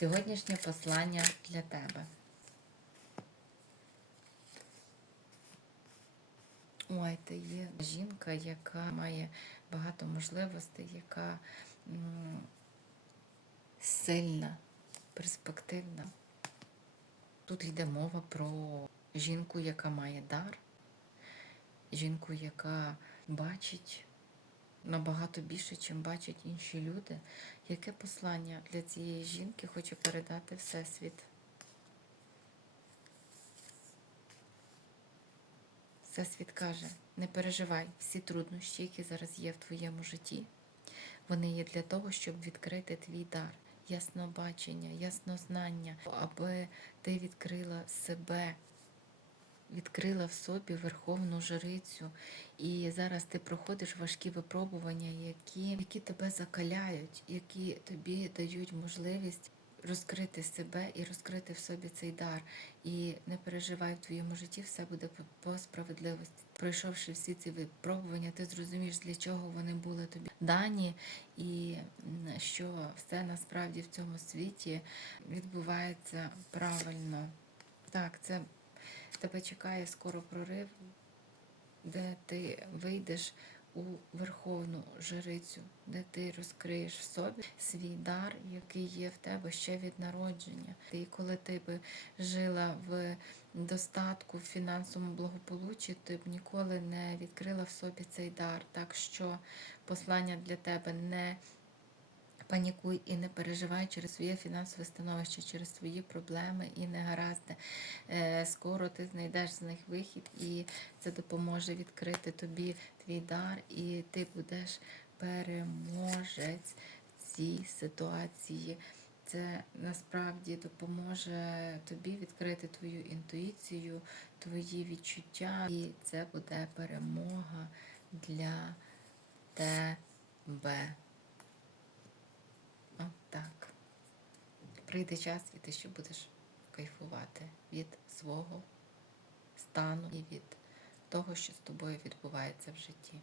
Сьогоднішнє послання для тебе. Ой, ти є жінка, яка має багато можливостей, яка м, сильна, перспективна. Тут йде мова про жінку, яка має дар, жінку, яка бачить набагато більше, чим бачать інші люди. Яке послання для цієї жінки хоче передати Всесвіт? Всесвіт каже, не переживай, всі труднощі, які зараз є в твоєму житті, вони є для того, щоб відкрити твій дар, яснобачення, яснознання, аби ти відкрила себе, відкрила в собі верховну жрицю. І зараз ти проходиш важкі випробування, які, які тебе закаляють, які тобі дають можливість розкрити себе і розкрити в собі цей дар. І не переживай в твоєму житті, все буде по- справедливості. Пройшовши всі ці випробування, ти зрозумієш, для чого вони були тобі дані, і що все насправді в цьому світі відбувається правильно. Так, це тебе чекає скоро прорив, де ти вийдеш у верховну жрицю, де ти розкриєш в собі свій дар, який є в тебе ще від народження. І коли ти би жила в достатку, в фінансовому благополуччі, ти б ніколи не відкрила в собі цей дар. Так що послання для тебе не Панікуй і не переживай через своє фінансове становище, через свої проблеми і негаразди. Е, Скоро ти знайдеш з них вихід, і це допоможе відкрити тобі твій дар, і ти будеш переможець в цій ситуації. Це насправді допоможе тобі відкрити твою інтуїцію, твої відчуття, і це буде перемога для тебе. От так. Прийде час, і ти ще будеш кайфувати від свого стану і від того, що з тобою відбувається в житті.